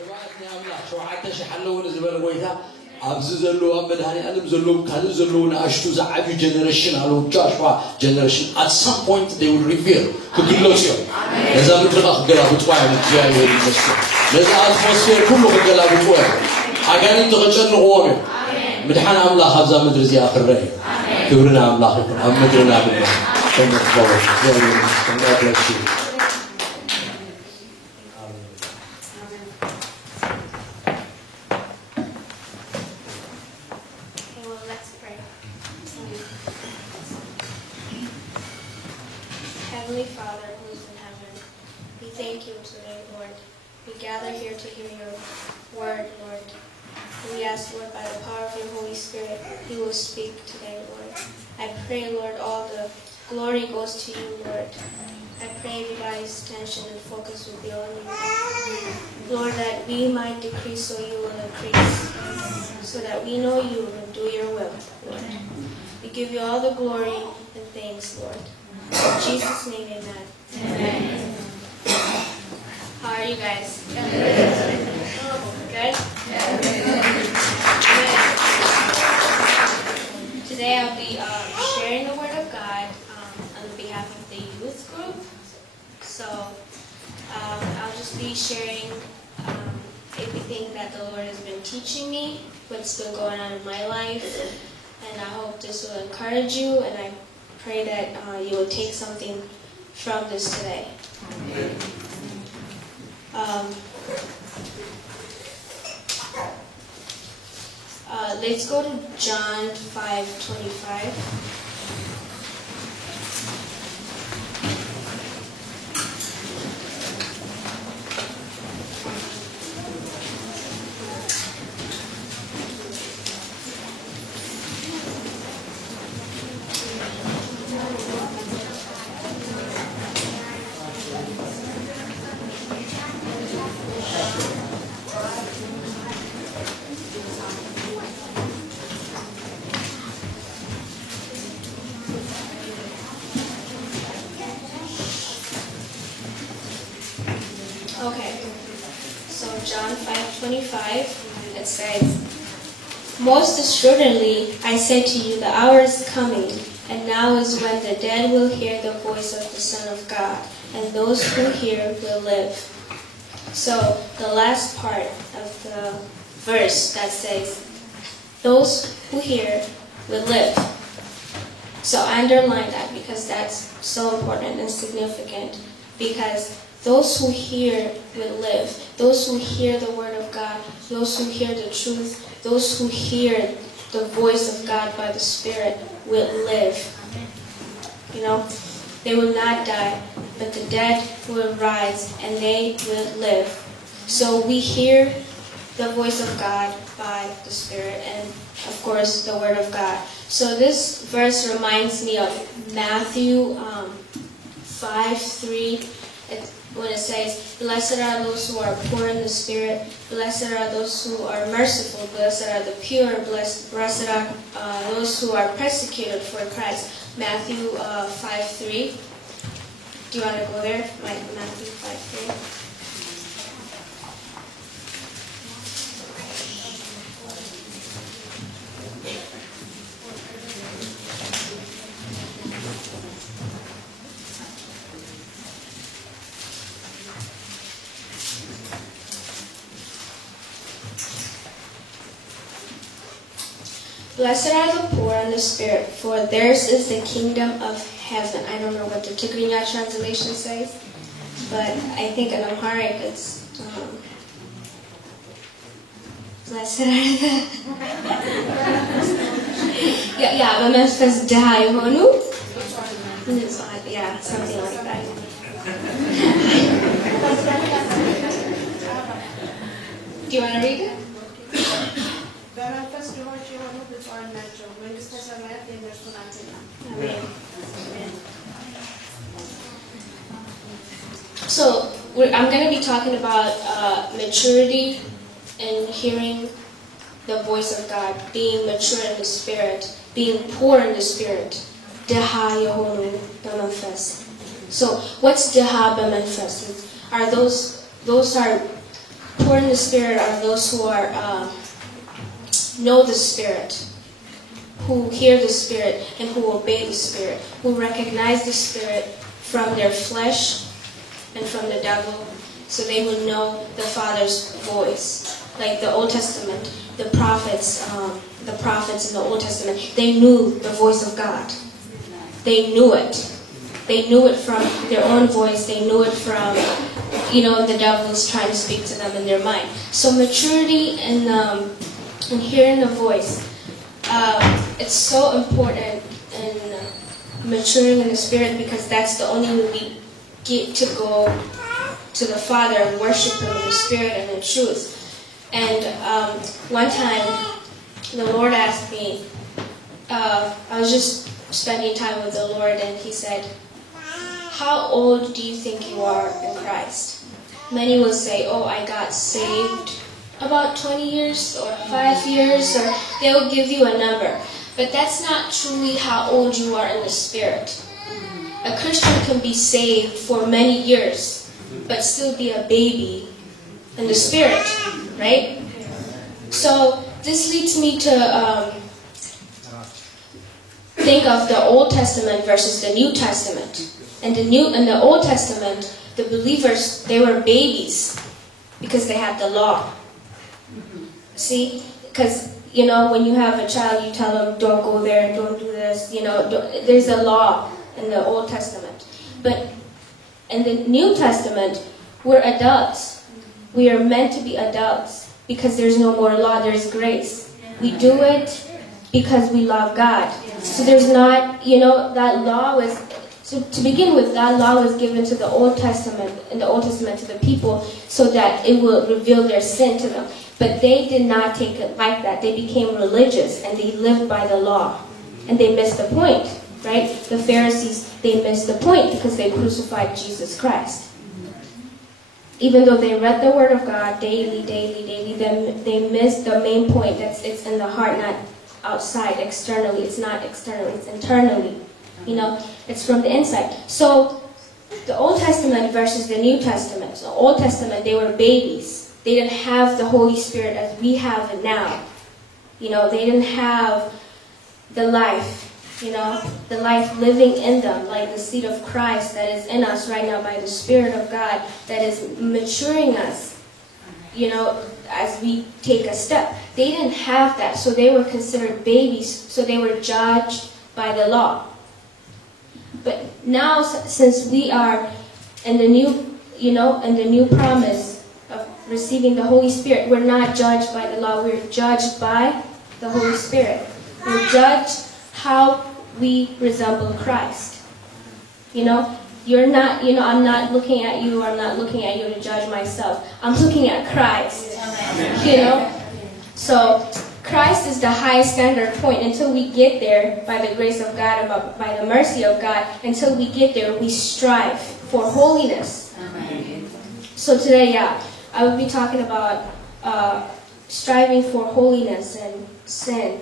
وبعدني أملا شو حتى شحلون زبالة قويتها أبززلو أبداني ألم زلو كالو زلو ناشتو زعبي generation على Joshua generation at some point they will reveal كبيلوسيو لذا مدرقة خجلا بتوعي من جاي والمسيح لذا atmosphere كله خجلا بتوعي أجاني تغجل نقومي مدحنا أملا خبزة مدرزي آخر رأي كبرنا أملا خبر أم مدرنا بالله كم تفضل God bless you. Heavenly Father, who is in heaven, we thank you today, Lord. We gather here to hear your word, Lord. We ask, Lord, by the power of your Holy Spirit, you will speak today, Lord. I pray, Lord, all the glory goes to you, Lord. I pray everybody's attention and focus will be on you. Lord, that we might decrease so you will increase, so that we know you and do your will, Lord. We give you all the glory and thanks, Lord. In Jesus' name, amen. Amen. How are you guys? Good? Today I'll be sharing the Word of God on behalf of the youth group. So I'll just be sharing everything that the Lord has been teaching me, what's been going on in my life, and I hope this will encourage you, and I pray that you will take something from this today. Let's go to John 5:25. Okay, so John 5:25, it says, "Most assuredly, I say to you, the hour is coming, and now is when the dead will hear the voice of the Son of God, and those who hear will live." So the last part of the verse that says, "Those who hear will live." So I underline that because that's so important and significant, because those who hear will live. Those who hear the word of God, those who hear the truth, those who hear the voice of God by the Spirit will live. You know, they will not die, but the dead will rise and they will live. So we hear the voice of God by the Spirit and, of course, the word of God. So this verse reminds me of Matthew 5:3. When it says, "Blessed are those who are poor in the spirit, blessed are those who are merciful, blessed are the pure, blessed are those who are persecuted for Christ." Matthew 5:3. Do you want to go there? Matthew 5:3. Blessed are the poor in the spirit, for theirs is the kingdom of heaven. I don't know what the Tigrinya translation says, but I think in Amharic it's blessed are the በመንፈስ ድሃ የሆኑ something like that. Do you want to read it? So I'm going to be talking about maturity and hearing the voice of God, being mature in the spirit, being poor in the spirit. Deha yehonu b'manfas. So what's deha b'manfas? Are those are poor in the Spirit are those who are know the Spirit, who hear the Spirit, and who obey the Spirit, who recognize the Spirit from their flesh and from the devil, so they will know the Father's voice. Like the Old Testament, the prophets in the Old Testament, they knew the voice of God. They knew it. They knew it from their own voice. They knew it from, the devil's trying to speak to them in their mind. So maturity and hearing the voice, it's so important in maturing in the Spirit, because that's the only way we get to go to the Father and worship Him in the Spirit and in truth. And one time, the Lord asked me, I was just spending time with the Lord, and He said, how old do you think you are in Christ? Many will say, oh, I got saved about 20 years or 5 years, or they'll give you a number. But that's not truly how old you are in the Spirit. A Christian can be saved for many years, but still be a baby in the Spirit, right? So this leads me to think of the Old Testament versus the New Testament. In the Old Testament, the believers, they were babies because they had the law. See? Because, when you have a child, you tell them, don't go there, don't do this, there's a law in the Old Testament. But in the New Testament, we're adults. We are meant to be adults because there's no more law, there's grace. We do it because we love God. So there's not, that law was, to begin with, that law was given to the Old Testament, in the Old Testament to the people, so that it will reveal their sin to them. But they did not take it like that. They became religious, and they lived by the law. And they missed the point, right? The Pharisees, they missed the point because they crucified Jesus Christ. Even though they read the Word of God daily, they missed the main point. It's in the heart, not outside, externally. It's not externally, it's internally. It's from the inside. So, the Old Testament versus the New Testament. So, Old Testament, they were babies. They didn't have the Holy Spirit as we have it now. They didn't have the life, the life living in them, like the seed of Christ that is in us right now by the Spirit of God that is maturing us, as we take a step. They didn't have that, so they were considered babies, so they were judged by the law. But now, since we are in the new, in the new promise of receiving the Holy Spirit, we're not judged by the law, we're judged by the Holy Spirit. We're judged how we resemble Christ. You're not, I'm not looking at you, or I'm not looking at you to judge myself. I'm looking at Christ, So, Christ is the highest standard point. Until we get there, by the grace of God and by the mercy of God, until we get there, we strive for holiness. Amen. So today, I will be talking about striving for holiness and sin.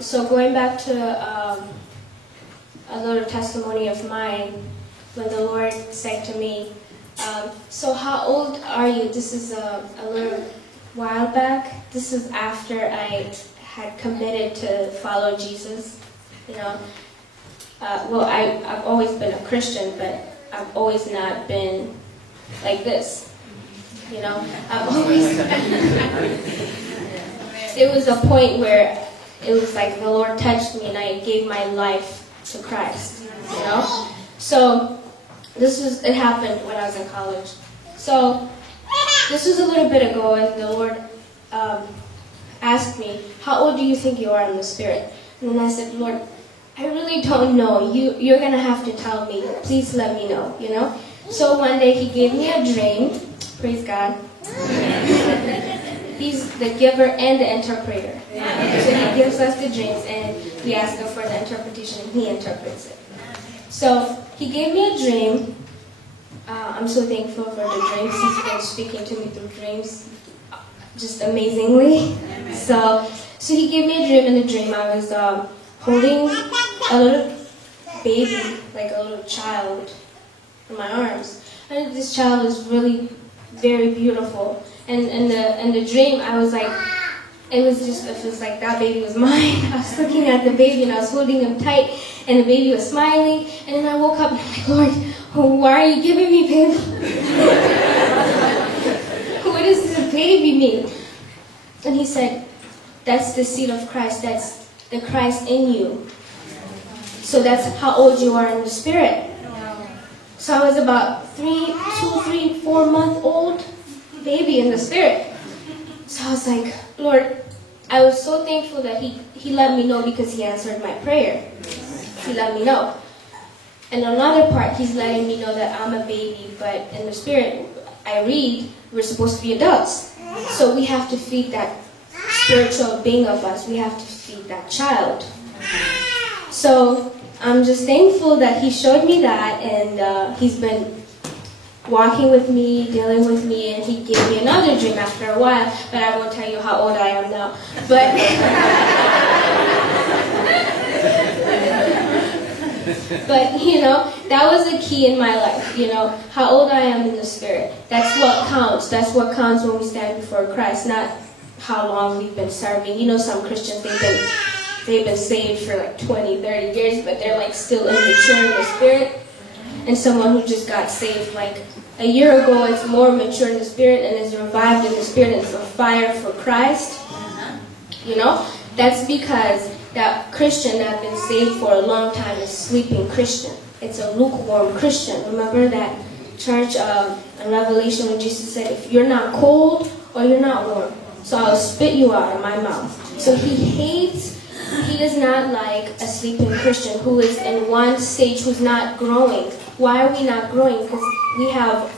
So going back to a little testimony of mine, when the Lord said to me, so how old are you? This is a little while back. This is after I had committed to follow Jesus. I've always been a Christian, but I've always not been like this. I've always. There was a point where it was like the Lord touched me, and I gave my life to Christ. So it happened when I was in college. So. This was a little bit ago, and the Lord asked me, how old do you think you are in the Spirit? And then I said, Lord, I really don't know. You're going to have to tell me. Please let me know, So one day He gave me a dream. Praise God. He's the giver and the interpreter. So He gives us the dreams, and we ask Him for the interpretation, and He interprets it. So He gave me a dream. I'm so thankful for the dreams. He's been speaking to me through dreams just amazingly. So He gave me a dream. In the dream, I was holding a little baby, like a little child, in my arms. And this child was really very beautiful. And in the dream, I was like, it was like that baby was mine. I was looking at the baby and I was holding him tight, and the baby was smiling. And then I woke up and I'm like, Lord, why are you giving me baby? What does this baby mean? And he said, that's the seed of Christ. That's the Christ in you. So that's how old you are in the Spirit. So I was about 2, 3, 4 month old baby in the Spirit. So I was like, Lord, I was so thankful that he let me know, because he answered my prayer. He let me know. And another part, he's letting me know that I'm a baby, but in the Spirit, I read, we're supposed to be adults. So we have to feed that spiritual being of us. We have to feed that child. So I'm just thankful that he showed me that, and he's been walking with me, dealing with me, and he gave me another dream after a while, but I won't tell you how old I am now. But you know, that was a key in my life, you know, how old I am in the Spirit. That's what counts. That's what counts when we stand before Christ, not how long we've been serving. You know, some Christians, they've been saved for like 20, 30 years, but they're like still immature in the Spirit. And someone who just got saved like a year ago is more mature in the Spirit and is revived in the Spirit and is on fire for Christ. You know, that's because that Christian that been saved for a long time is sleeping Christian. It's a lukewarm Christian. Remember that church in Revelation when Jesus said, if you're not cold or you're not warm, so I'll spit you out of my mouth. So he does not like a sleeping Christian who is in one stage, who's not growing. Why are we not growing? Because we have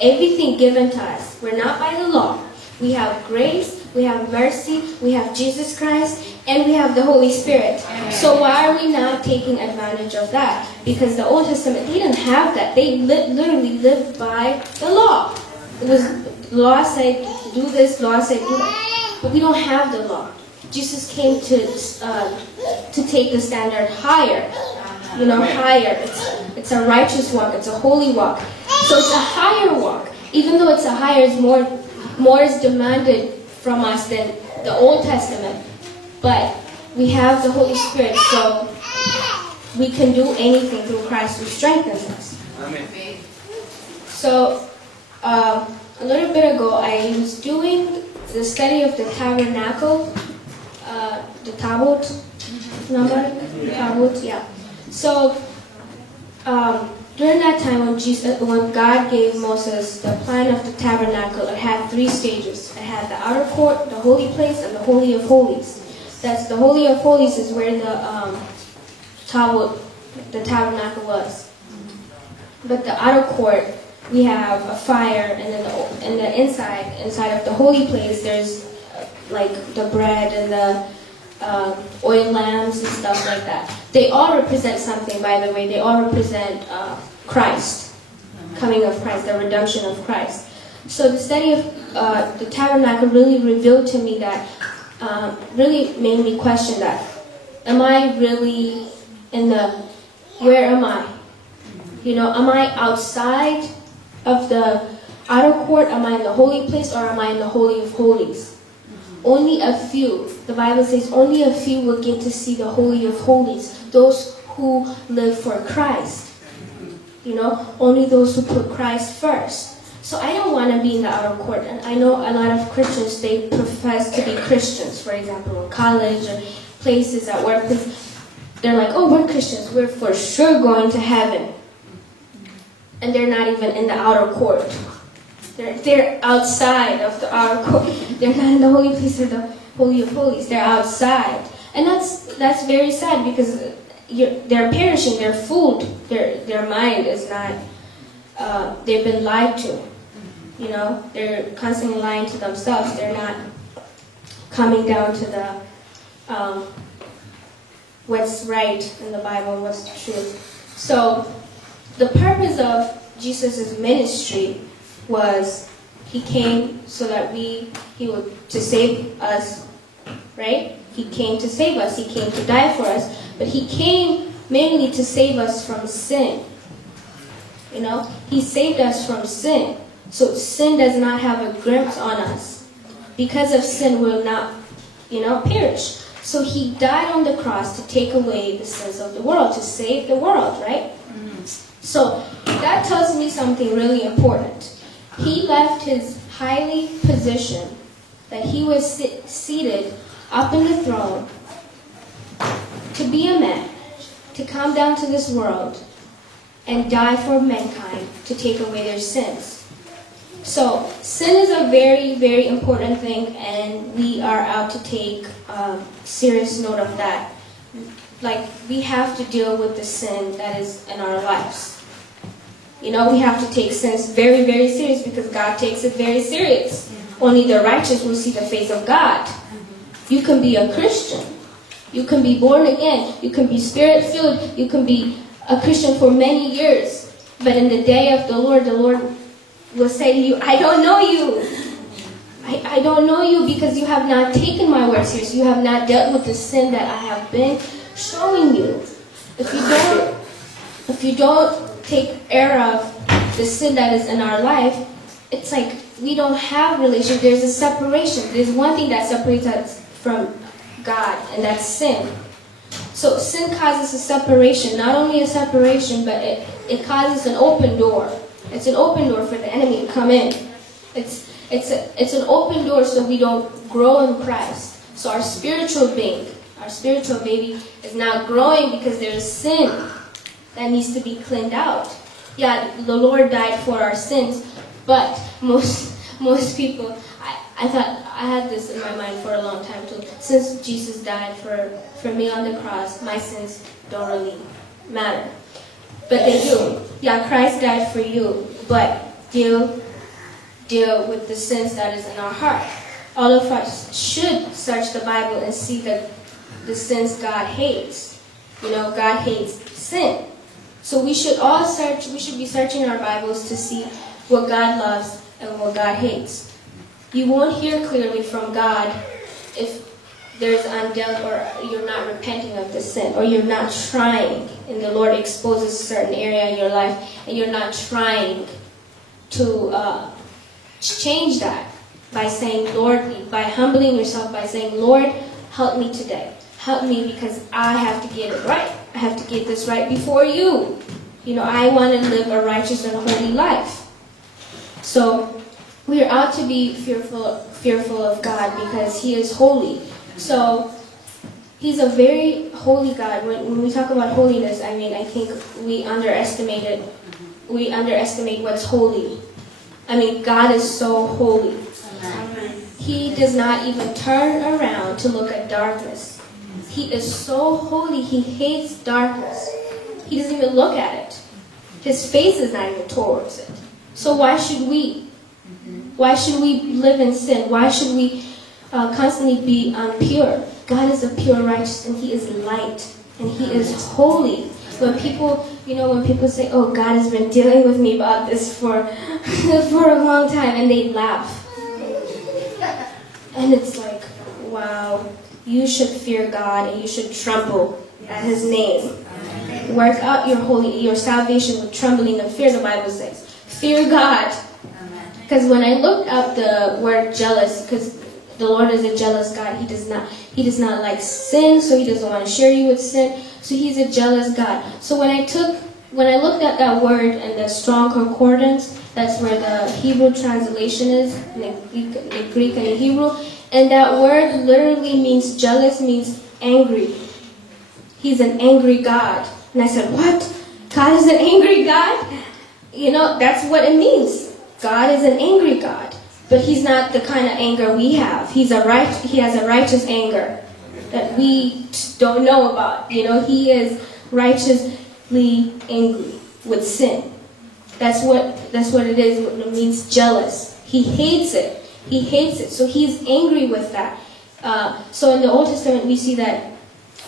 everything given to us. We're not by the law. We have grace, we have mercy, we have Jesus Christ, and we have the Holy Spirit. So why are we not taking advantage of that? Because the Old Testament, they didn't have that. They literally lived by the law. It was, law said do this, law said do that. But we don't have the law. Jesus came to take the standard higher. You know, higher. It's a righteous walk. It's a holy walk. So it's a higher walk. Even though it's a higher, it's more is demanded from us than the Old Testament. But we have the Holy Spirit, so we can do anything through Christ who strengthens us. Amen. So a little bit ago, I was doing the study of the tabernacle, the tabot. Remember? The tabot, yeah. So during that time when God gave Moses the plan of the tabernacle, it had 3 stages. It had the outer court, the holy place, and the Holy of Holies. That's the Holy of Holies is where the tabernacle was. But the outer court, we have a fire, and then the inside of the holy place, there's like the bread and the oil lamps and stuff like that. They all represent something, by the way. They all represent Christ, coming of Christ, the redemption of Christ. So the study of the tabernacle really revealed to me that, really made me question that. Am I really where am I? You know, am I outside of the outer court? Am I in the holy place, or am I in the Holy of Holies? Only a few, the Bible says, only a few will get to see the Holy of Holies. Those who live for Christ. You know, only those who put Christ first. So I don't want to be in the outer court. And I know a lot of Christians, they profess to be Christians. For example, in college or places at work, they're like, oh, we're Christians. We're for sure going to heaven. And they're not even in the outer court. They're outside of the outer court. They're not in the holy place or the Holy of Holies. They're outside. And that's very sad, because they're perishing. They're fooled. Their mind is not, they've been lied to. You know, they're constantly lying to themselves. They're not coming down to the what's right in the Bible and what's the truth. So the purpose of Jesus' ministry was he came so that to save us, right? He came to save us. He came to die for us. But he came mainly to save us from sin. You know, he saved us from sin. So sin does not have a grip on us. Because of sin, we'll not, perish. So he died on the cross to take away the sins of the world, to save the world, right? So that tells me something really important. He left his highly position, that he was seated up in the throne, to be a man, to come down to this world and die for mankind, to take away their sins. So sin is a very, very important thing, and we are out to take serious note of that. Like, we have to deal with the sin that is in our lives. We have to take sins very, very serious, because God takes it very serious. Only the righteous will see the face of God. You can be a Christian. You can be born again. You can be spirit-filled. You can be a Christian for many years. But in the day of the Lord will say to you, I don't know you. I don't know you, because you have not taken my word seriously. You have not dealt with the sin that I have been showing you. If you don't take care of the sin that is in our life, it's like we don't have relationship. There's a separation. There's one thing that separates us from God, and that's sin. So sin causes a separation. Not only a separation, but it causes an open door. It's an open door for the enemy to come in. It's an open door so we don't grow in Christ. So our spiritual baby is not growing because there's sin that needs to be cleaned out. Yeah, the Lord died for our sins, but most people, I thought I had this in my mind for a long time too. Since Jesus died for me on the cross, my sins don't really matter. But they do. Yeah, Christ died for you, but deal with the sins that is in our heart. All of us should search the Bible and see the sins God hates. God hates sin. So we should be searching our Bibles to see what God loves and what God hates. You won't hear clearly from God if there's undealt, or you're not repenting of the sin, or you're not trying, and the Lord exposes a certain area in your life, and you're not trying to change that by saying, Lord, by humbling yourself, by saying, Lord, help me today. Help me, because I have to get it right. I have to get this right before you. I want to live a righteous and holy life. So we are out to be fearful of God, because He is holy. So He's a very holy God. When we talk about holiness, I think we underestimate what's holy. God is so holy. He does not even turn around to look at darkness. He is so holy, He hates darkness. He doesn't even look at it. His face is not even towards it. So why should we? Why should we live in sin? Why should we constantly be impure? God is a pure righteous, and He is light, and He is holy. When people say, "Oh, God has been dealing with me about this for a long time," and they laugh, and it's like, wow, you should fear God, and you should tremble at His name. Work out your salvation with trembling and fear. The Bible says, fear God. Because when I looked up the word jealous, because the Lord is a jealous God, He does not like sin, so He doesn't want to share you with sin. So He's a jealous God. So when I looked at that word in the Strong Concordance, that's where the Hebrew translation is, in the Greek and the Hebrew, and that word literally means jealous, means angry. He's an angry God. And I said, what? God is an angry God? That's what it means. God is an angry God. But He's not the kind of anger we have. He has a righteous anger that we don't know about. He is righteously angry with sin. That's what it is. It means jealous. He hates it. He hates it. So He's angry with that. So in the Old Testament, we see that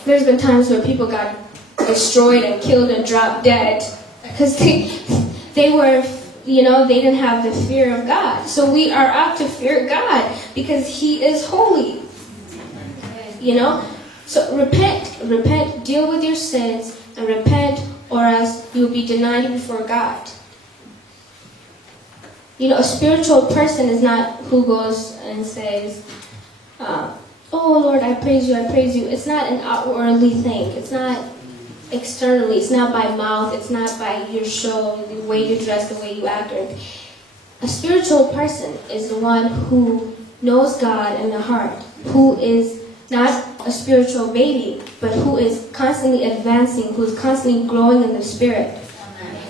there's been times where people got destroyed and killed and dropped dead because they were, they didn't have the fear of God. So we are out to fear God because He is holy. So repent, deal with your sins, and repent, or else you will be denied before God. You know, a spiritual person is not who goes and says, oh Lord, I praise you, I praise you. It's not an outwardly thing. It's not externally. It's not by mouth. It's not by your show, the way you dress, the way you act. A spiritual person is the one who knows God in the heart, who is not a spiritual baby, but who is constantly advancing, who is constantly growing in the Spirit.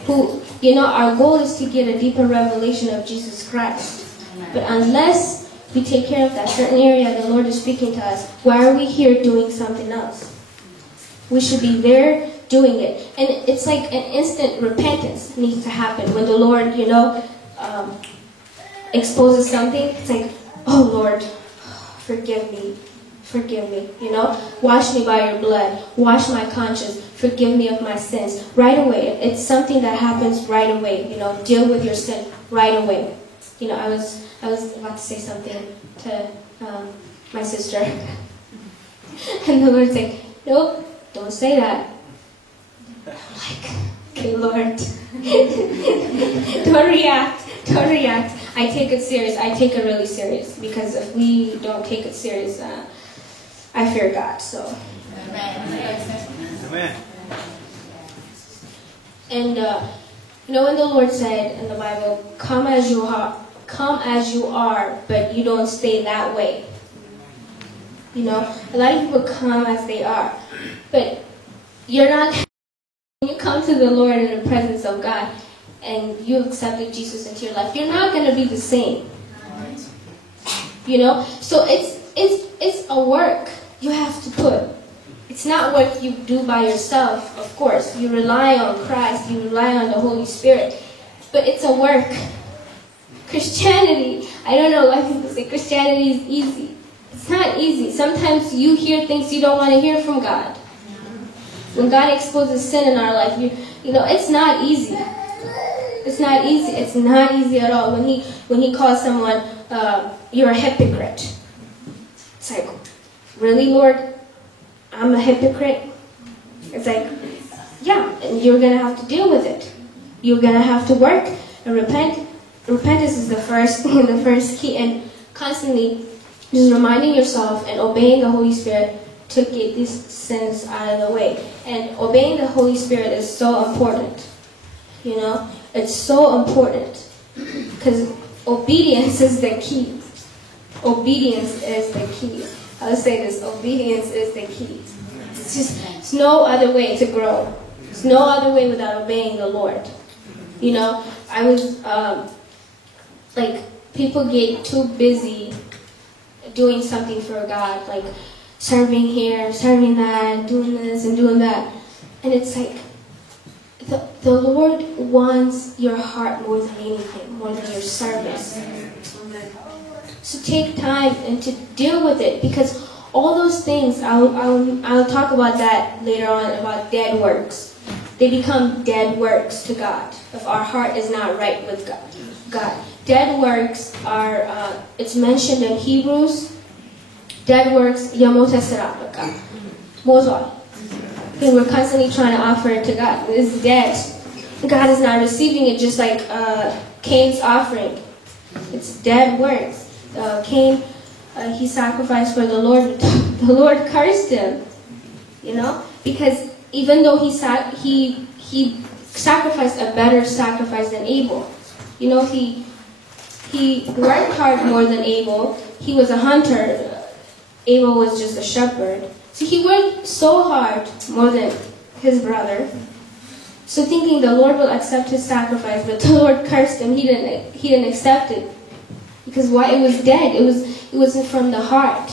Who, you know, our goal is to get a deeper revelation of Jesus Christ. But unless we take care of that certain area the Lord is speaking to us, why are we here doing something else? We should be there doing it. And it's like an instant repentance needs to happen when the Lord, you know, exposes something. It's like, oh Lord, forgive me, you know, wash me by your blood, wash my conscience, forgive me of my sins, right away. It's something that happens right away, you know, deal with your sin right away. You know, I was about to say something to my sister, and the Lord's like, nope, don't say that. I'm like, okay, Lord, don't react. I take it serious. I take it really serious, because if we don't take it serious, I fear God. So. Amen. And you know, when the Lord said in the Bible, "Come as you are, but you don't stay that way." You know, a lot of people come as they are, but you're not. When you come to the Lord in the presence of God, and you accepted Jesus into your life, you're not going to be the same. You know, so it's a work you have to put. It's not what you do by yourself, of course. You rely on Christ, you rely on the Holy Spirit, but it's a work. Christianity, I don't know why people say Christianity is easy. It's not easy. Sometimes you hear things you don't want to hear from God. When God exposes sin in our life, you know, it's not easy. It's not easy. It's not easy at all. When he calls someone, you're a hypocrite. It's like, really, Lord? I'm a hypocrite? It's like, yeah, and you're going to have to deal with it. You're going to have to work and repent. Repentance is the first key, and constantly just reminding yourself and obeying the Holy Spirit to get these sins out of the way. And obeying the Holy Spirit is so important. You know, it's so important, because obedience is the key. Obedience is the key. I'll say this, obedience is the key. It's no other way to grow. It's no other way without obeying the Lord. You know, I was, like, people get too busy doing something for God, like serving here, serving that, doing this and doing that. And it's like, the Lord wants your heart more than anything, more than your service. So take time and to deal with it, because all those things, I'll talk about that later on, about dead works. They become dead works to God if our heart is not right with God. Dead works are, it's mentioned in Hebrews, dead works, yamota sarapaka, mozol. And we're constantly trying to offer it to God. It's dead. God is not receiving it, just like Cain's offering. It's dead works. Cain, he sacrificed for the Lord. The Lord cursed him, you know, because even though he sacrificed a better sacrifice than Abel. You know, he worked hard more than Abel. He was a hunter. Abel was just a shepherd. So he worked so hard more than his brother. So thinking the Lord will accept his sacrifice, but the Lord cursed him. He didn't accept it. Because why? It was dead. It wasn't from the heart.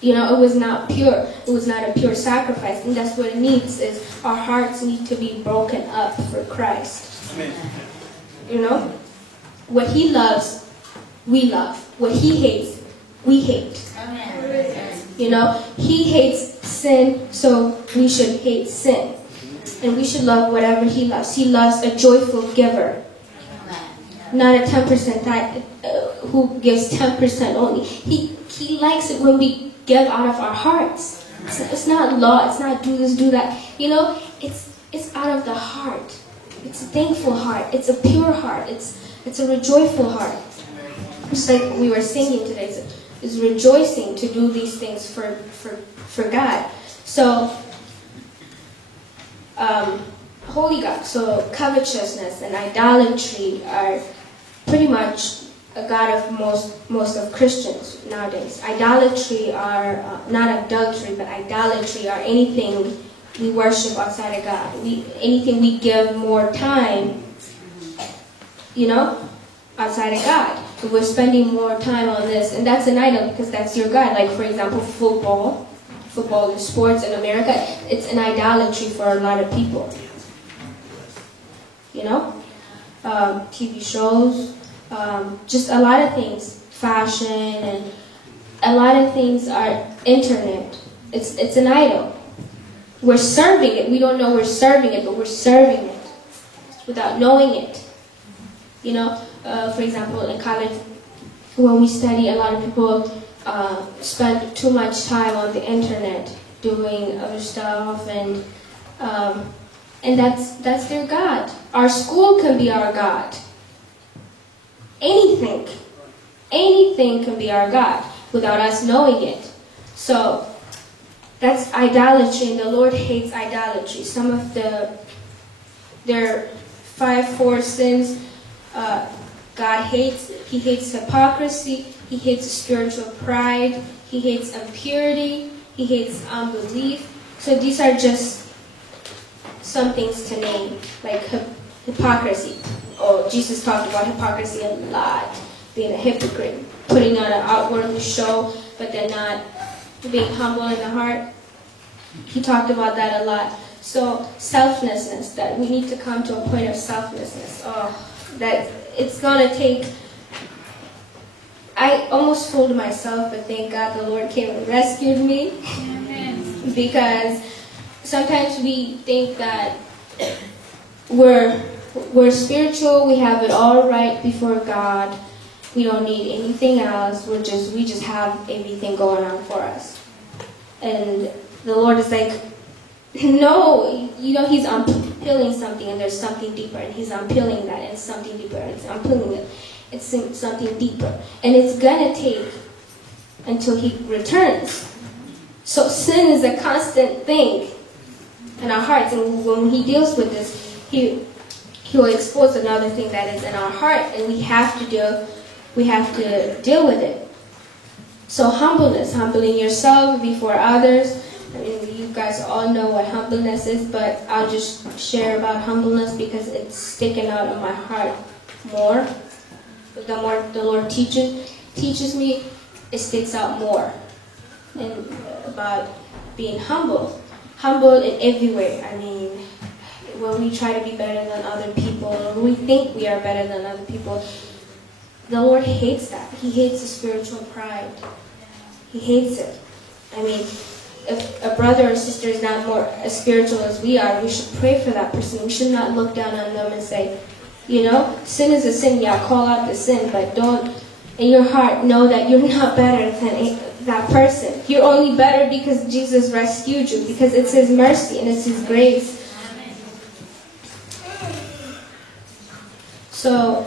You know, it was not pure. It was not a pure sacrifice. And that's what it needs, is our hearts need to be broken up for Christ. Amen. You know? What he loves, we love. What he hates, we hate. Amen. You know? He hates sin, so we should hate sin. And we should love whatever he loves. He loves a joyful giver. Not a 10% that who gives 10% only. He likes it when we give out of our hearts. It's not law. It's not do this, do that. You know, it's out of the heart. It's a thankful heart. It's a pure heart. It's It's a joyful heart. Just like we were singing today, it's rejoicing to do these things for God. So, holy God. So covetousness and idolatry are pretty much a god of most of Christians nowadays. Idolatry are not adultery, but idolatry are anything we worship outside of God. Anything we give more time, outside of God. So we're spending more time on this, and that's an idol because that's your God. Like, for example, football and sports in America, it's an idolatry for a lot of people. TV shows, just a lot of things, fashion, and a lot of things are internet. It's an idol. We're serving it. We don't know we're serving it, but we're serving it without knowing it. For example, in college, when we study, a lot of people spend too much time on the internet doing other stuff, and that's their God. Our school can be our God. Anything can be our God without us knowing it. So that's idolatry, and the Lord hates idolatry. Some of their 4 sins God hates. He hates hypocrisy. He hates spiritual pride. He hates impurity. He hates unbelief. So these are just some things to name, like hypocrisy. Jesus talked about hypocrisy a lot, being a hypocrite, putting on an outward show, but then not being humble in the heart. He talked about that a lot. So selflessness, that we need to come to a point of selflessness. That it's going to take... I almost fooled myself, but thank God the Lord came and rescued me. Amen. Because sometimes we think that we're spiritual, we have it all right before God. We don't need anything else. We just have everything going on for us. And the Lord is like, no, He's unpeeling something, and there's something deeper, and He's unpeeling that, and something deeper, and it's unpeeling it. It's something deeper. And it's gonna take until He returns. So sin is a constant thing in our hearts, and when He deals with this, He will expose another thing that is in our heart, and we have to deal with it. So humbleness, humbling yourself before others. I mean, you guys all know what humbleness is, but I'll just share about humbleness because it's sticking out in my heart more. The more the Lord teaches me, it sticks out more. And about being humble in every way. I mean, when we try to be better than other people, or we think we are better than other people, the Lord hates that. He hates the spiritual pride. He hates it. I mean, if a brother or sister is not more as spiritual as we are, we should pray for that person. We should not look down on them and say, sin is a sin. Yeah, call out the sin, but don't, in your heart, know that you're not better than that person. You're only better because Jesus rescued you, because it's His mercy and it's His grace. So,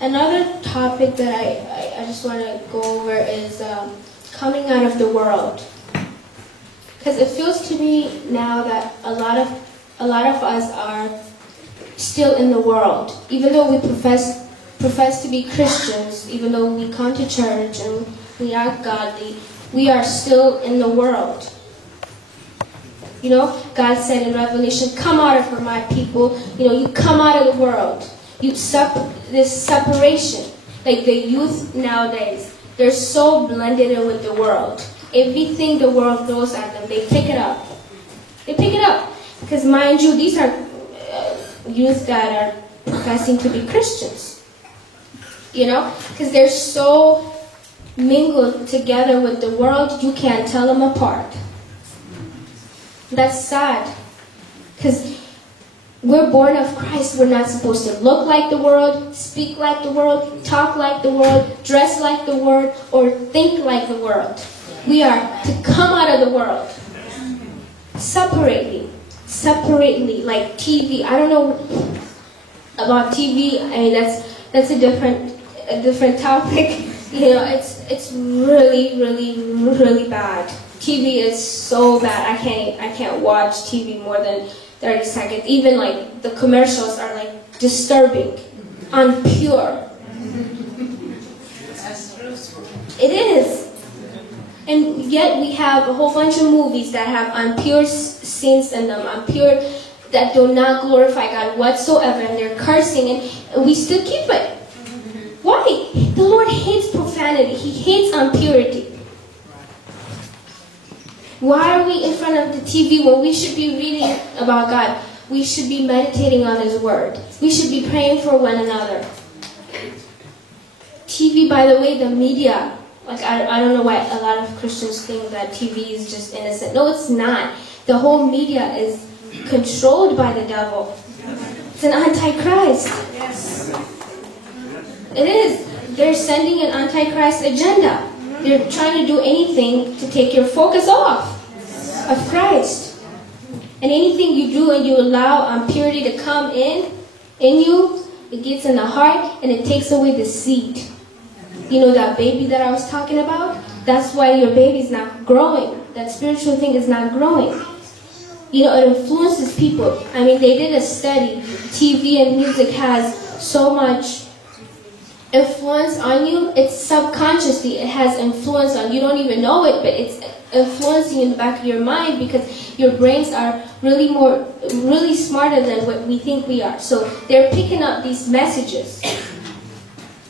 another topic that I just want to go over is coming out of the world. Because it feels to me now that a lot of us are still in the world. Even though we profess to be Christians, even though we come to church and we are godly, we are still in the world. God said in Revelation, come out of her, my people. You come out of the world. This separation. Like the youth nowadays, they're so blended in with the world. Everything the world throws at them, they pick it up. They pick it up. Because mind you, these are youth that are professing to be Christians. Because they're so mingled together with the world, you can't tell them apart. That's sad. Because we're born of Christ. We're not supposed to look like the world, speak like the world, talk like the world, dress like the world, or think like the world. We are to come out of the world. Separately, like TV. I don't know. about TV, I mean, that's a different topic. You know, it's really, really, really bad. TV is so bad. I can't watch TV more than 30 seconds. Even like the commercials are like disturbing, unpure. It is. And yet we have a whole bunch of movies that have impure scenes in them, impure, that do not glorify God whatsoever, and they're cursing, and we still keep it. Why? The Lord hates profanity. He hates impurity. Why are we in front of the TV when we should be reading about God? We should be meditating on His Word. We should be praying for one another. TV, by the way, the media, like I don't know why a lot of Christians think that TV is just innocent. No, it's not. The whole media is controlled by the devil. It's an antichrist. Yes. It is. They're sending an antichrist agenda. They're trying to do anything to take your focus off of Christ. And anything you do and you allow impurity to come in you, it gets in the heart and it takes away the seed. You know that baby that I was talking about? That's why your baby's not growing. That spiritual thing is not growing. You know, it influences people. I mean, they did a study. TV and music has so much influence on you. It's subconsciously. It has influence on you. You don't even know it, but it's influencing in the back of your mind because your brains are really smarter than what we think we are. So they're picking up these messages.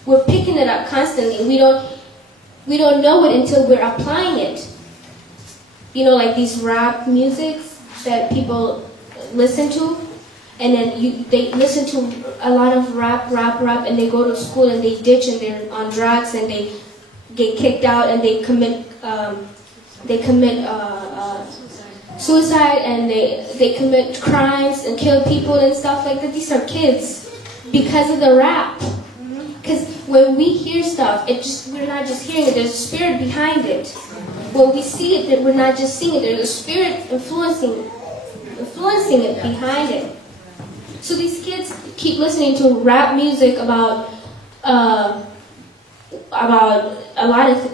We're picking it up constantly. We don't know it until we're applying it. You know, like these rap musics that people listen to, and then they listen to a lot of rap, and they go to school and they ditch and they're on drugs and they get kicked out and they commit suicide and they commit crimes and kill people and stuff like that. These are kids because of the rap. Because when we hear stuff, we're not just hearing it, there's a spirit behind it. When we see it, that we're not just seeing it, there's a spirit influencing it behind it. So these kids keep listening to rap music about a lot of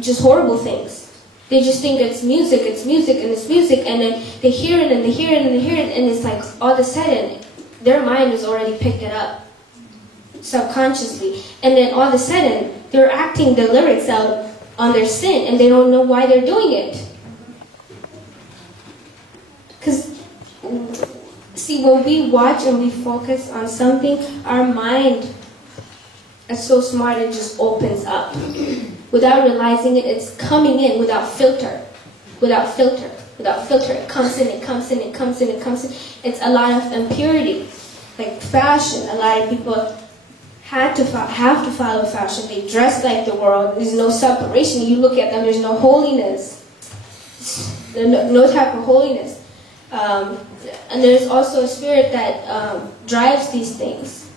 just horrible things. They just think it's music, and then they hear it, and they hear it, and they hear it, and it's like all of a sudden, their mind has already picked it up subconsciously, and then all of a sudden they're acting the lyrics out on their sin and they don't know why they're doing it. Because see, when we watch and we focus on something, our mind is so smart, it just opens up without realizing it. It's coming in without filter. It comes in. It's a lot of impurity, like fashion. A lot of people have to follow fashion. They dress like the world. There's no separation. You look at them, there's no holiness. There's no type of holiness. And there's also a spirit that drives these things.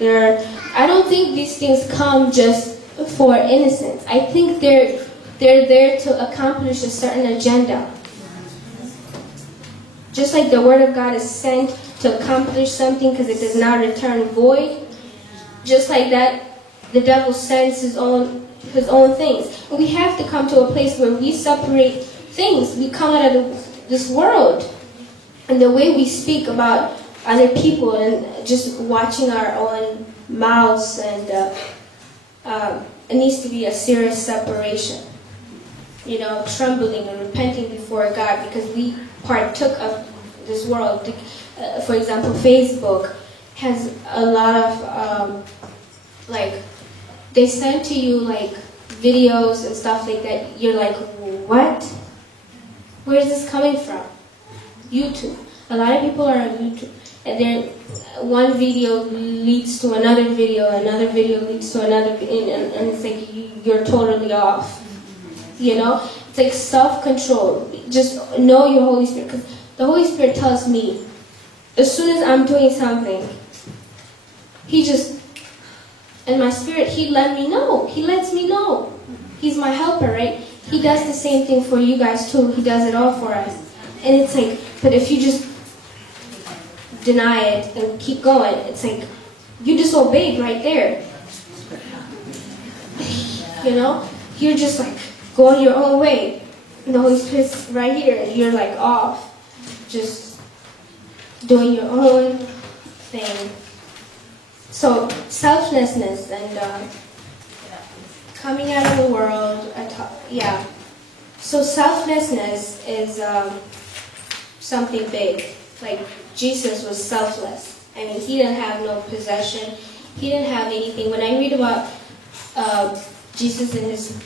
I don't think these things come just for innocence. I think they're there to accomplish a certain agenda. Just like the Word of God is sent to accomplish something because it does not return void, just like that, the devil sends his own things. And we have to come to a place where we separate things. We come out of this world. And the way we speak about other people and just watching our own mouths, and it needs to be a serious separation. You know, trembling and repenting before God because we partook of this world. For example, Facebook has a lot of, they send to you, like, videos and stuff like that. You're like, what? Where is this coming from? YouTube. A lot of people are on YouTube. And then one video leads to another video leads to another video, and it's like you're totally off. You know? It's like self-control. Just know your Holy Spirit. Because the Holy Spirit tells me, as soon as I'm doing something, in my spirit, He lets me know. He's my helper, right? He does the same thing for you guys too. He does it all for us. And it's like, but if you just deny it and keep going. It's like, you disobeyed right there. You know? You're just like going your own way. And the Holy Spirit's right here, and you're like off. Just doing your own thing. So, selflessness and coming out of the world. So, selflessness is something big. Like, Jesus was selfless. I mean, he didn't have no possession. He didn't have anything. When I read about Jesus and his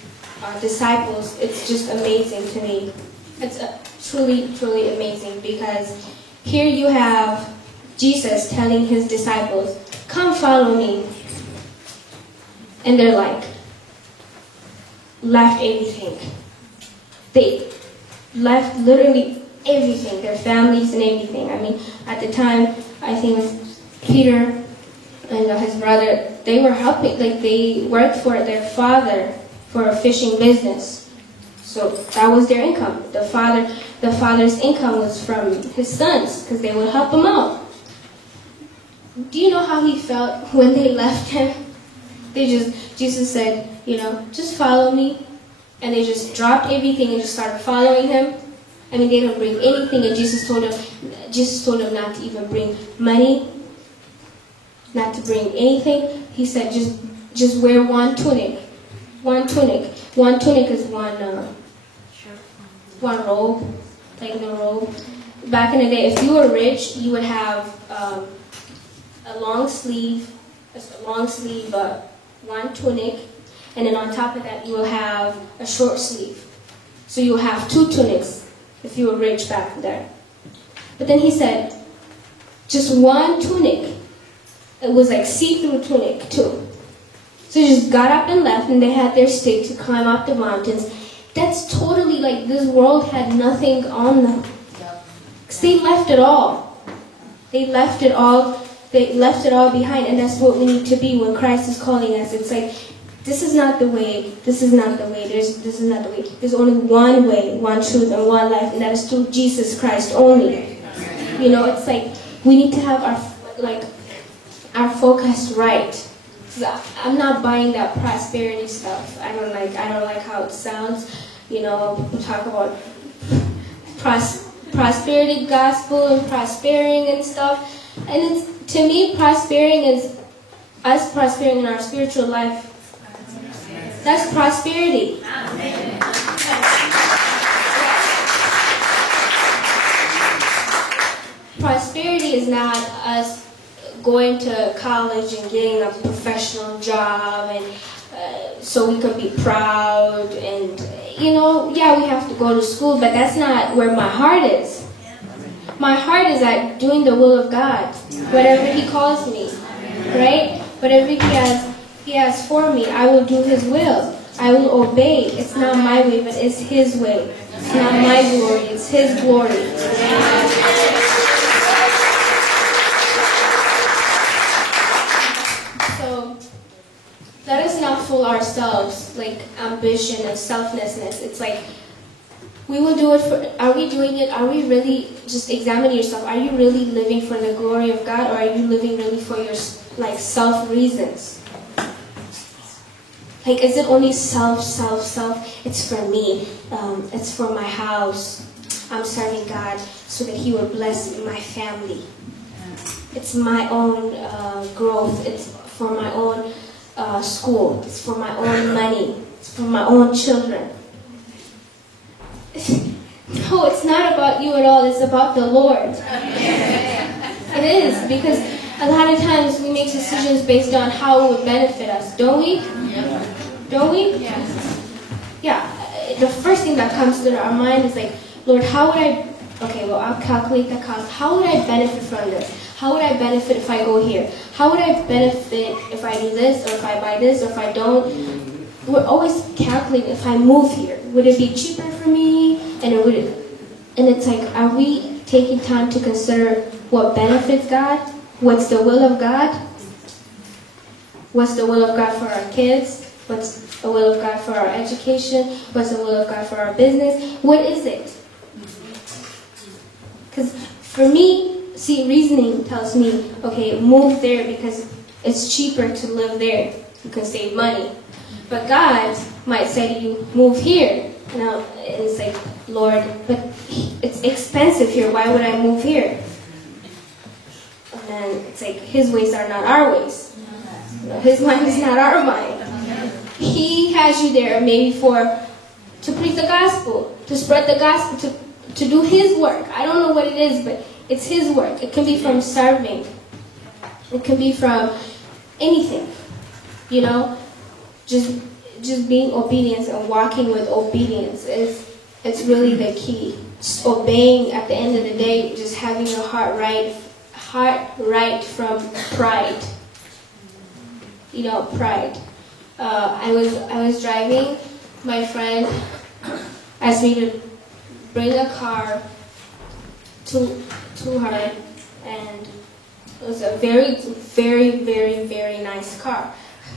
disciples, it's just amazing to me. It's truly, truly amazing, because here you have Jesus telling his disciples, come follow me. And they're like, left everything. They left literally everything, their families and everything. I mean, at the time, I think it was Peter and his brother, they were helping, like they worked for their father for a fishing business. So that was their income. The father's income was from his sons, because they would help him out. Do you know how he felt when they left him? Jesus said, just follow me. And they just dropped everything and just started following him. I mean, they didn't bring anything, and Jesus told them not to even bring money, not to bring anything. He said, just wear one tunic. One tunic. One tunic is one robe, like the robe. Back in the day, if you were rich, you would have a long sleeve, one tunic, and then on top of that, you will have a short sleeve. So you will have two tunics if you were rich back there. But then he said, just one tunic. It was like see-through tunic too. So they just got up and left, and they had their stick to climb up the mountains. That's totally like this world had nothing on them. Because they left it all. They left it all behind, and that's what we need to be when Christ is calling us. It's like, this is not the way, this is not the way, this is not the way. There's only one way, one truth, and one life, and that is through Jesus Christ only. It's like, we need to have our focus right. I'm not buying that prosperity stuff. I don't like how it sounds. We talk about prosperity gospel and prospering and stuff. And to me, prospering is us prospering in our spiritual life. That's prosperity. Prosperity is not us going to college and getting a professional job and so we can be proud and we have to go to school, but that's not where my heart is. My heart is at doing the will of God, whatever he calls me, right? Whatever he has for me, I will do his will. I will obey. It's not my way, but it's his way. It's not my glory, it's his glory. Let us not fool ourselves, like ambition and selflessness. It's like, we will do it for, are we doing it, are we really, just examine yourself, are you really living for the glory of God, or are you living really for your, self reasons? Like, is it only self? It's for me, it's for my house, I'm serving God so that he will bless my family. It's my own growth, it's for my own school, it's for my own money, it's for my own children. No, it's not about you at all, it's about the Lord. It is, because a lot of times we make decisions based on how it would benefit us, don't we? Don't we? Yeah. The first thing that comes to our mind is like, Lord, how would I'll calculate the cost. How would I benefit from this? How would I benefit if I go here? How would I benefit if I do this, or if I buy this, or if I don't? We're always calculating, if I move here, would it be cheaper for me? And it's like, are we taking time to consider what benefits God? What's the will of God? What's the will of God for our kids? What's the will of God for our education? What's the will of God for our business? What is it? Because for me, See, reasoning tells me, okay, move there because it's cheaper to live there. You can save money. But God might say to you, move here. And it's like, Lord, but it's expensive here. Why would I move here? And then it's like, his ways are not our ways. His mind is not our mind. He has you there maybe to preach the gospel, to spread the gospel, to do his work. I don't know what it is, but it's his work. It can be from serving. It can be from anything. Just being obedient and walking with obedience it's really the key. Just obeying at the end of the day, just having your heart right from pride. Pride. I was driving. My friend asked me to bring a car to her, and it was a very, very, very, very nice car.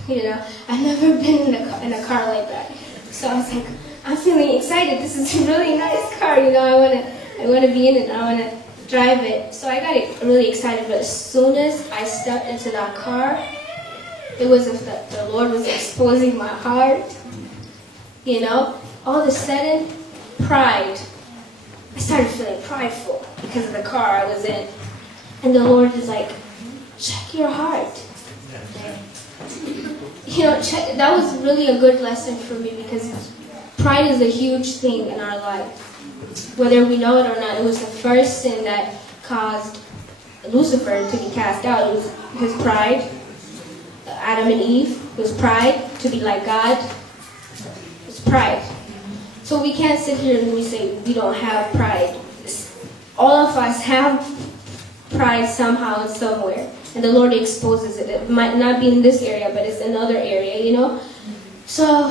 I've never been in a car like that. So I was like, I'm feeling excited. This is a really nice car. I want to be in it. I want to drive it. So I got really excited. But as soon as I stepped into that car, it was as if the Lord was exposing my heart. All of a sudden, pride. I started feeling prideful because of the car I was in. And the Lord is like, check your heart. That was really a good lesson for me because pride is a huge thing in our life. Whether we know it or not, it was the first sin that caused Lucifer to be cast out. It was his pride. Adam and Eve, it was pride to be like God. It was pride. So we can't sit here and we say we don't have pride. All of us have pride somehow and somewhere. And the Lord exposes it. It might not be in this area, but it's another area, So,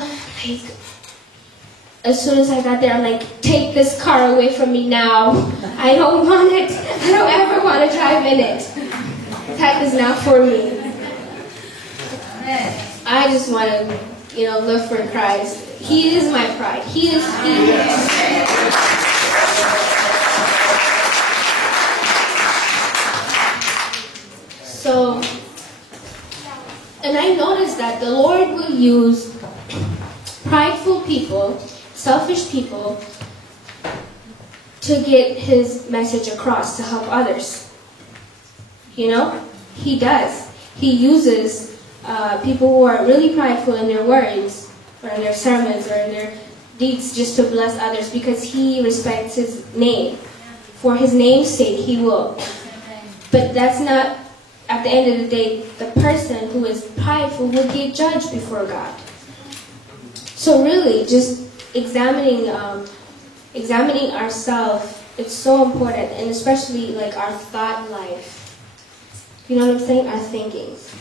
as soon as I got there, I'm like, take this car away from me now. I don't want it. I don't ever want to drive in it. That is not for me. I just want to, live for Christ. He is my pride. He is. So, and I noticed that the Lord will use prideful people, selfish people, to get his message across, to help others. He does. He uses people who are really prideful in their words, or in their sermons, or in their deeds, just to bless others, because he respects his name. For his name's sake, he will. But that's not, at the end of the day, the person who is prideful will get judged before God. So really, just examining ourselves, it's so important, and especially like our thought life. You know what I'm saying? Our thinkings.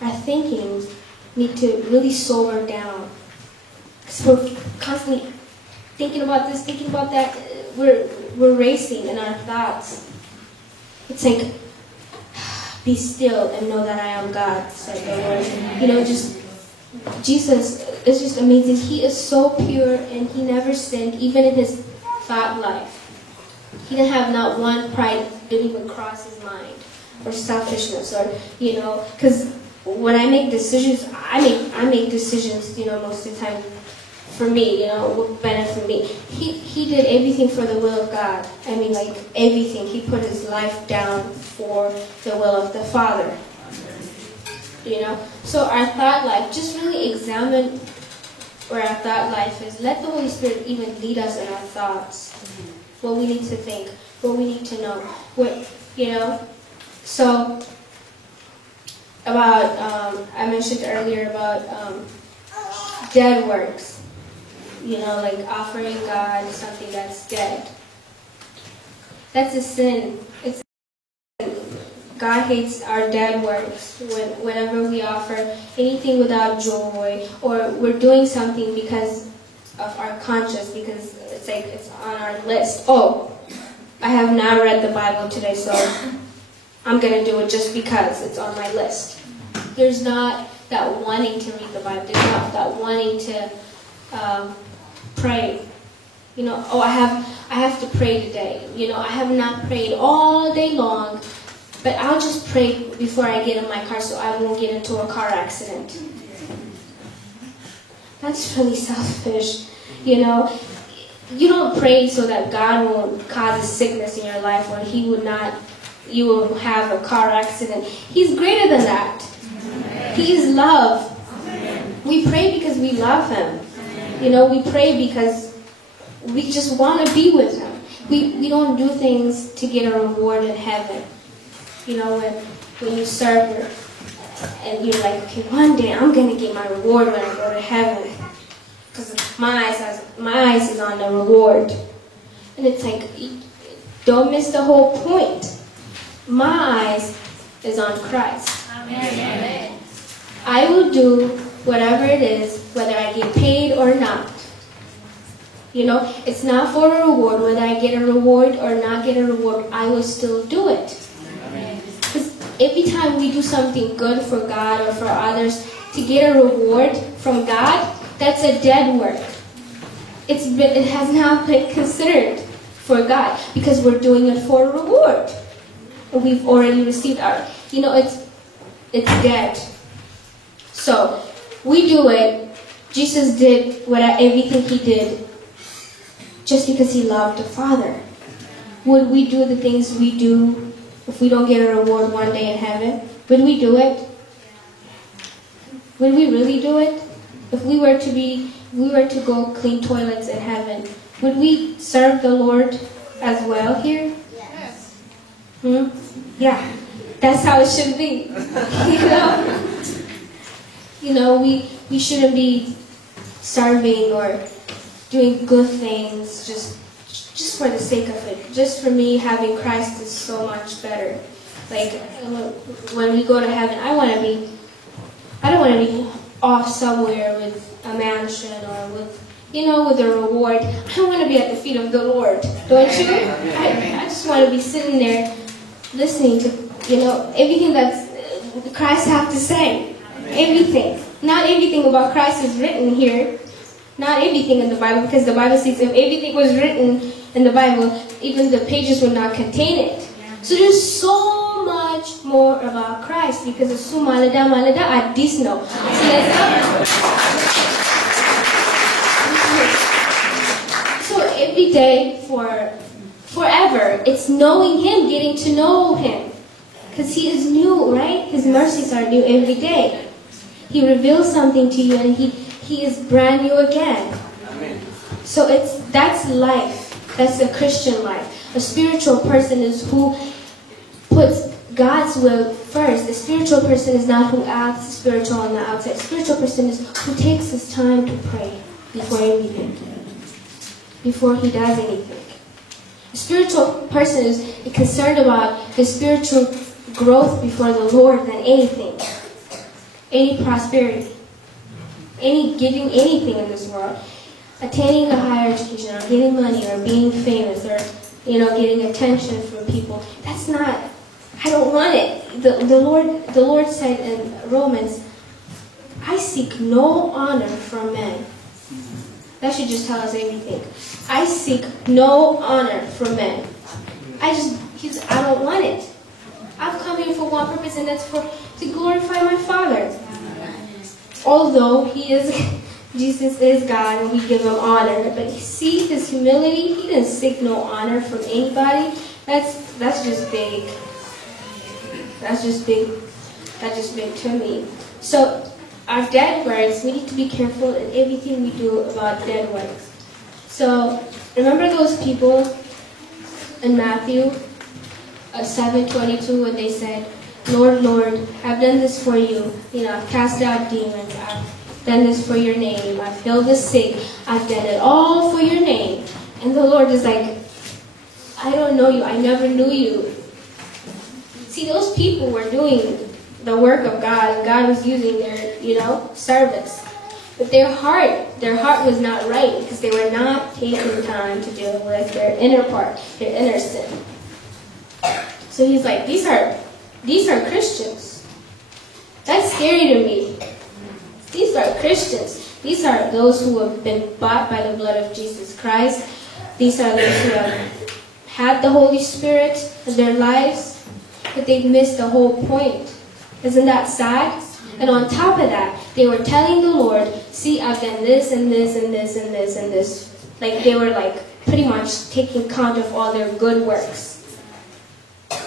Our thinkings need to really sober down. Because we're constantly thinking about this, thinking about that. We're racing in our thoughts. It's like, be still and know that I am God, said the Lord. Jesus is just amazing. He is so pure and he never sinned, even in his thought life. He didn't have not one pride didn't even cross his mind, or selfishness, or because when I make decisions, I make decisions, most of the time for me, what benefit me. He did everything for the will of God. Everything. He put his life down for the will of the Father. So our thought life, just really examine where our thought life is. Let the Holy Spirit even lead us in our thoughts. What we need to think, what we need to know. So about, I mentioned earlier about dead works. Like offering God something that's dead. That's a sin. God hates our dead works. Whenever we offer anything without joy, or we're doing something because of our conscience, because it's on our list. Oh, I have not read the Bible today, so I'm going to do it just because it's on my list. There's not that wanting to read the Bible. There's not that wanting to pray. You know, oh, I have to pray today. You know, I have not prayed all day long, but I'll just pray before I get in my car so I won't get into a car accident. That's really selfish, you know. You don't pray so that God won't cause a sickness in your life or you will have a car accident. He's greater than that. He is love. We pray because we love Him. You know, we pray because we just want to be with Him. We don't do things to get a reward in heaven. You know, when you serve and you're like, okay, one day I'm going to get my reward when I go to heaven. Because my eyes is on the reward. And it's like, don't miss the whole point. My eyes is on Christ. Amen. I will do whatever it is, whether I get paid or not. You know, it's not for a reward. Whether I get a reward or not get a reward, I will still do it. Because every time we do something good for God or for others, to get a reward from God, that's a dead work. It has not been considered for God because we're doing it for a reward. And we've already received our, you know, it's dead. So we do it. Jesus did everything He did just because He loved the Father. Would we do the things we do if we don't get a reward one day in heaven? Would we do it? Would we really do it? If we were to go clean toilets in heaven, would we serve the Lord as well here? Yes. Yeah, that's how it should be. You know, we shouldn't be serving or doing good things just for the sake of it. Just for me, having Christ is so much better. Like when we go to heaven, I don't want to be off somewhere with a mansion or with a reward. I want to be at the feet of the Lord, don't you? I just want to be sitting there listening to, everything that Christ have to say. Everything. Not everything about Christ is written here. Not everything in the Bible, because the Bible says if everything was written in the Bible, even the pages would not contain it. So there's so much more about Christ because it's so malada adisno. So every day forever, it's knowing Him, getting to know Him. Because He is new, right? His mercies are new every day. He reveals something to you and He is brand new again. Amen. So that's life. That's the Christian life. A spiritual person is who puts God's will first. The spiritual person is not who acts spiritual on the outside. The spiritual person is who takes his time to pray before everything. Before he does anything. A spiritual person is concerned about his spiritual growth before the Lord than anything. Any prosperity. Getting anything in this world. Attaining a higher education or getting money or being famous or getting attention from people. That's not, I don't want it. The Lord said in Romans, I seek no honor from men. That should just tell us everything. I seek no honor from men. I don't want it. I've come here for one purpose, and that's to glorify my Father. Although Jesus is God and we give Him honor, but see His humility, He didn't seek no honor from anybody. That's just big. That's just big to me. So our dead works, we need to be careful in everything we do about dead works. So remember those people in Matthew 7:22 when they said, Lord, Lord, I've done this for you. I've cast out demons. I've done this for your name. I've healed the sick. I've done it all for your name. And the Lord is like, I don't know you. I never knew you. See, those people were doing the work of God, and God was using their, service. But their heart was not right because they were not taking time to deal with their inner part, their inner sin. So He's like, these are Christians. That's scary to me. These are Christians. These are those who have been bought by the blood of Jesus Christ, These are those who have had the Holy Spirit in their lives, but they've missed the whole point. Isn't that sad? And on top of that, they were telling the Lord, see, I've done this and this and this and this and this. Like they were like pretty much taking count of all their good works.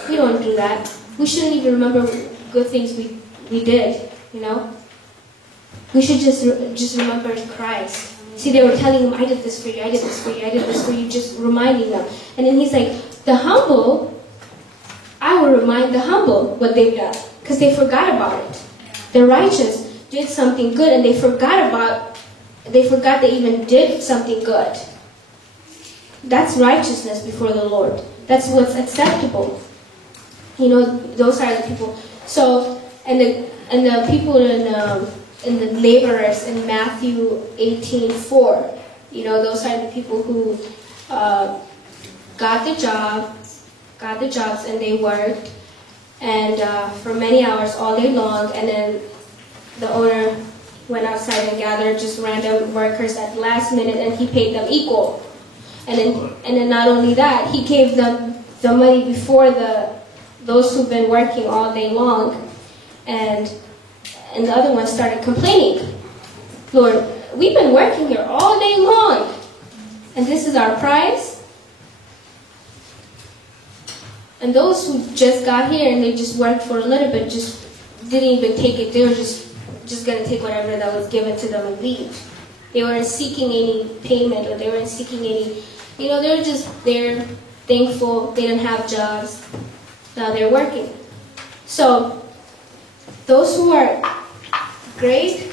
We don't do that. We shouldn't even remember good things we did, you know? We should just remember Christ. See, they were telling him, I did this for you, I did this for you, I did this for you, just reminding them. And then he's like, the humble, I will remind the humble what they've done, because they forgot about it. The righteous did something good, and they forgot they even did something good. That's righteousness before the Lord. That's what's acceptable. You know, those are the people. So, and the people in the laborers in Matthew 18:4. You know, those are the people who got the jobs, and they worked, and for many hours all day long, and then the owner went outside and gathered just random workers at the last minute, and he paid them equal. And then not only that, he gave them the money before those who've been working all day long, and the other ones started complaining. Lord, we've been working here all day long, and this is our price? And those who just got here and they just worked for a little bit just didn't even take it. They were just going to take whatever that was given to them and leave. They weren't seeking any payment, or they weren't seeking any, you know, they're just there, thankful. They didn't have jobs. Now they're working. So those who are great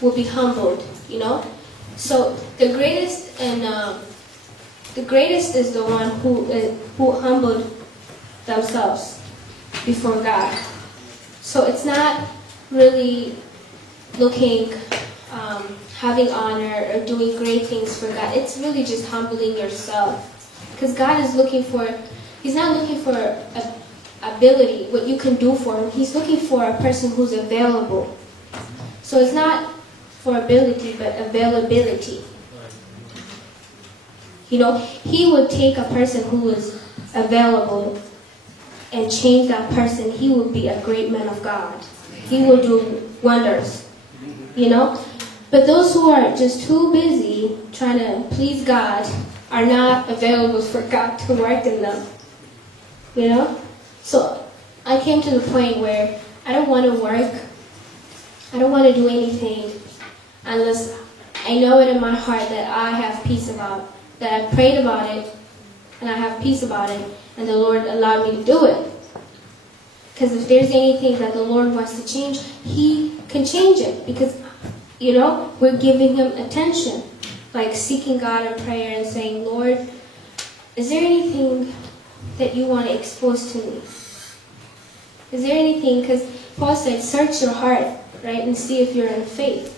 will be humbled, you know. So the greatest is the one who humbled themselves before God. So it's not really looking, having honor or doing great things for God. It's really just humbling yourself, because God is looking for. He's not looking for ability, what you can do for him. He's looking for a person who's available. So it's not for ability, but availability. You know, he would take a person who is available and change that person. He would be a great man of God. He will do wonders, you know. But those who are just too busy trying to please God are not available for God to work in them, you know. So I came to the point where I don't want to work. I don't want to do anything unless I know it in my heart that I have peace about, that I prayed about it, and I have peace about it, and the Lord allowed me to do it. Because if there's anything that the Lord wants to change, He can change it. Because, you know, we're giving Him attention. Like seeking God in prayer and saying, Lord, is there anything that you want to expose to me? Is there anything? Because Paul said, search your heart, right, and see if you're in faith.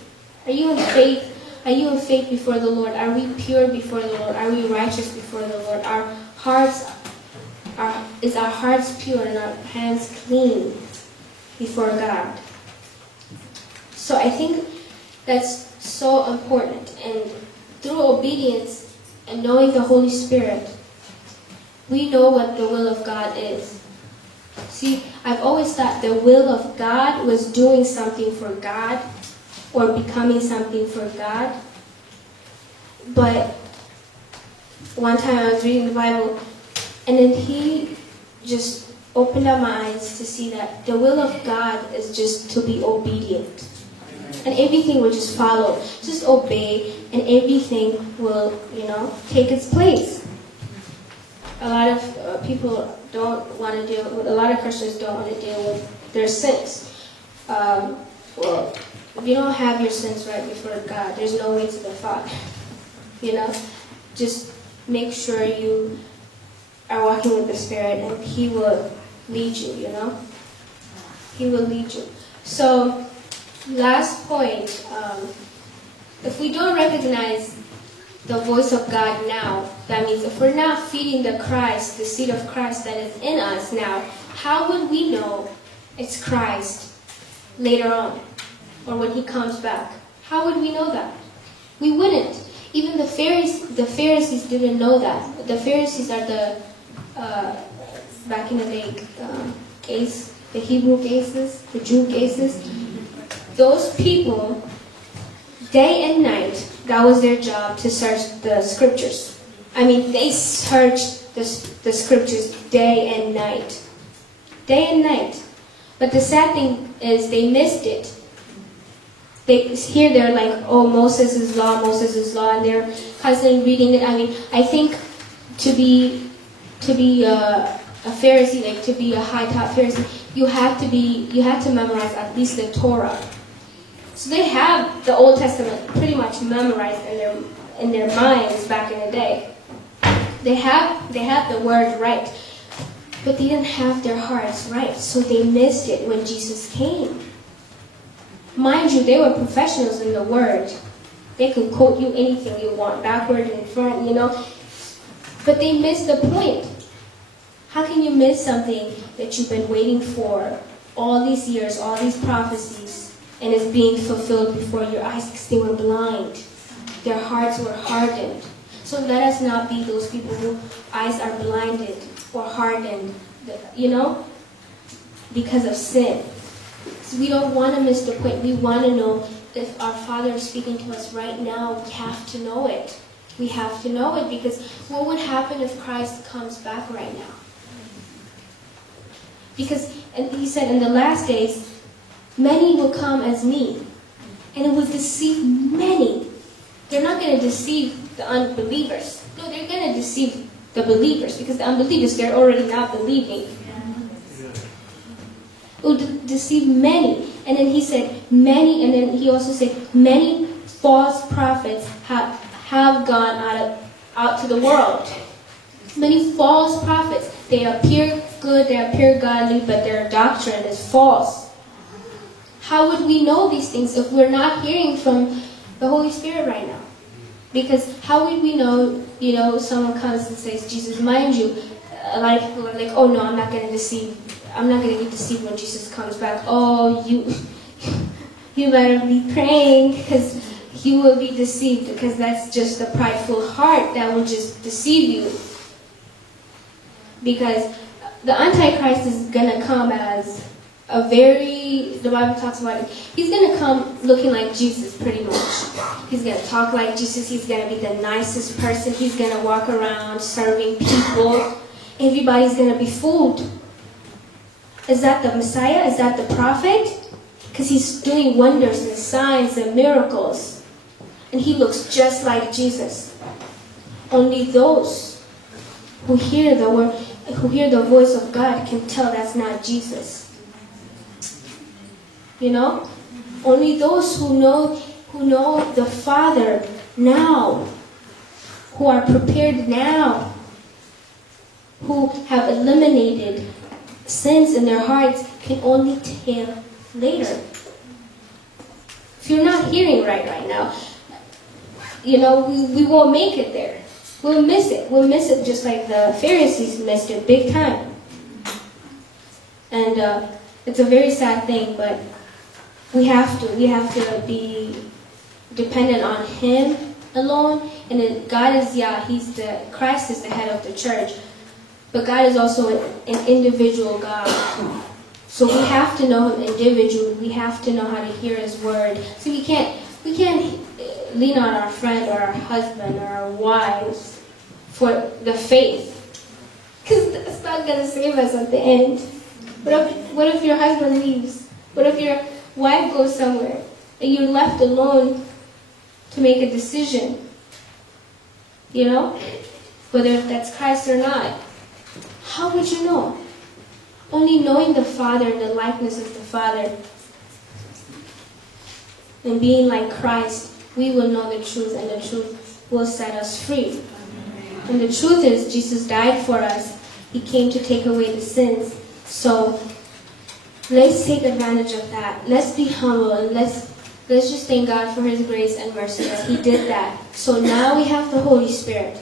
Are you in faith? Are you in faith before the Lord? Are we pure before the Lord? Are we righteous before the Lord? Is our hearts pure and our hands clean before God? So I think that's so important. And through obedience and knowing the Holy Spirit, we know what the will of God is. See, I've always thought the will of God was doing something for God or becoming something for God. But one time I was reading the Bible, and then He just opened up my eyes to see that the will of God is just to be obedient. And everything will just follow. Just obey, and everything will, you know, take its place. A lot of people don't want to deal with, a lot of Christians don't want to deal with their sins. Well, if you don't have your sins right before God, there's no way to the Father. You know, just make sure you are walking with the Spirit, and He will lead you, you know. He will lead you. So, last point, if we don't recognize the voice of God now, that means if we're not feeding the Christ, the seed of Christ that is in us now, how would we know it's Christ later on, or when He comes back? How would we know that? We wouldn't. Even the Pharisees didn't know that. The Pharisees are the, back in the day, the Hebrew cases, the Jew cases. Those people, day and night, that was their job, to search the scriptures. I mean, they searched the scriptures day and night. Day and night. But the sad thing is they missed it. They're like, oh, Moses' law, and they're constantly reading it. I mean, I think to be a Pharisee, like to be a high top Pharisee, you have to memorize at least the Torah. So they have the Old Testament pretty much memorized in their minds back in the day. They have the word right, but they didn't have their hearts right, so they missed it when Jesus came. Mind you, they were professionals in the word. They could quote you anything you want, backward and front, you know. But they missed the point. How can you miss something that you've been waiting for all these years, all these prophecies, and it's being fulfilled before your eyes because they were blind. Their hearts were hardened. So let us not be those people whose eyes are blinded or hardened, you know, because of sin. So we don't want to miss the point. We want to know if our Father is speaking to us right now. We have to know it. We have to know it, because what would happen if Christ comes back right now? Because, and he said, in the last days, many will come as me, and it will deceive many. They're not going to deceive the unbelievers. No, they're going to deceive the believers, because the unbelievers, they're already not believing. It will deceive many. And then he said, many, and then he also said, many false prophets have gone out to the world. Many false prophets. They appear good, they appear godly, but their doctrine is false. How would we know these things if we're not hearing from the Holy Spirit right now? Because how would we know, you know, someone comes and says, Jesus, mind you, a lot of people are like, oh no, I'm not going to deceive. I'm not going to get deceived when Jesus comes back. Oh, you better be praying, because you will be deceived, because that's just a prideful heart that will just deceive you. Because the Antichrist is going to come as the Bible talks about it, he's going to come looking like Jesus pretty much. He's going to talk like Jesus. He's going to be the nicest person. He's going to walk around serving people. Everybody's going to be fooled. Is that the Messiah? Is that the prophet? Because he's doing wonders and signs and miracles. And he looks just like Jesus. Only those who hear the word, who hear the voice of God, can tell that's not Jesus. You know? Only those who know the Father now, who are prepared now, who have eliminated sins in their hearts, can only tell later. If you're not hearing right now, you know, we won't make it there. We'll miss it. We'll miss it just like the Pharisees missed it big time. And it's a very sad thing, but we have to be dependent on Him alone. And then God is, Christ is the head of the church, but God is also an individual God. So we have to know Him individually. We have to know how to hear His word. So we can't lean on our friend or our husband or our wives for the faith, because that's not going to save us at the end. What if your husband leaves? What if your wife goes somewhere and you're left alone to make a decision? You know, whether that's Christ or not. How would you know? Only knowing the Father and the likeness of the Father and being like Christ, we will know the truth, and the truth will set us free. And the truth is, Jesus died for us. He came to take away the sins. So let's take advantage of that. Let's be humble, and let's just thank God for His grace and mercy that He did that. So now we have the Holy Spirit.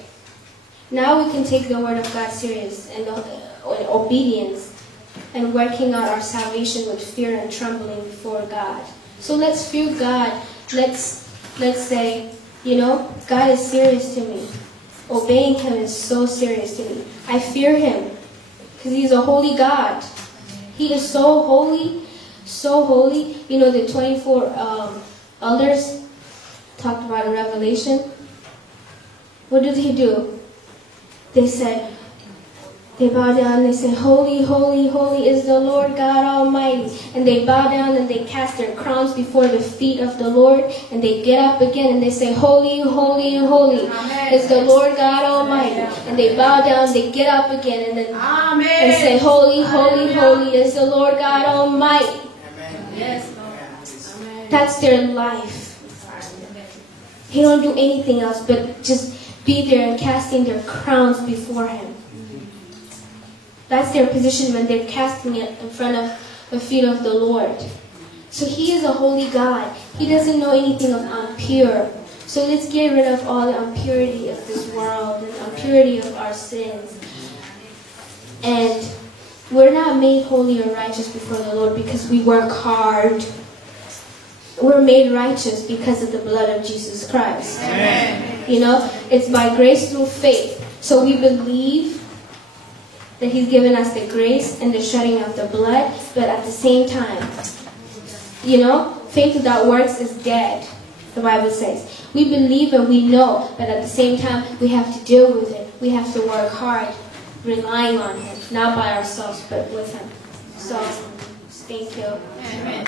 Now we can take the Word of God serious and obedience, and working out our salvation with fear and trembling before God. So let's fear God. Let's say, God is serious to me. Obeying him is so serious to me. I fear him because he's a holy God. He is so holy, so holy. The 24 elders talked about in Revelation. What did he do? They bow down and they say, holy, holy, holy is the Lord God Almighty. And they bow down and they cast their crowns before the feet of the Lord. And they get up again and they say, holy, holy, holy is the Lord God Almighty. And they bow down, they get up again and then and say, holy, holy, holy is the Lord God Almighty. Yes, Lord. That's their life. They don't do anything else but just be there and casting their crowns before him. That's their position when they're casting it in front of the feet of the Lord. So he is a holy God. He doesn't know anything of impure. So let's get rid of all the impurity of this world and impurity of our sins. And we're not made holy or righteous before the Lord because we work hard. We're made righteous because of the blood of Jesus Christ. Amen. It's by grace through faith. So we believe that he's given us the grace and the shedding of the blood, but at the same time, faith without works is dead, the Bible says. We believe and we know, but at the same time, we have to deal with it. We have to work hard, relying on him, not by ourselves, but with him. So, thank you. Amen.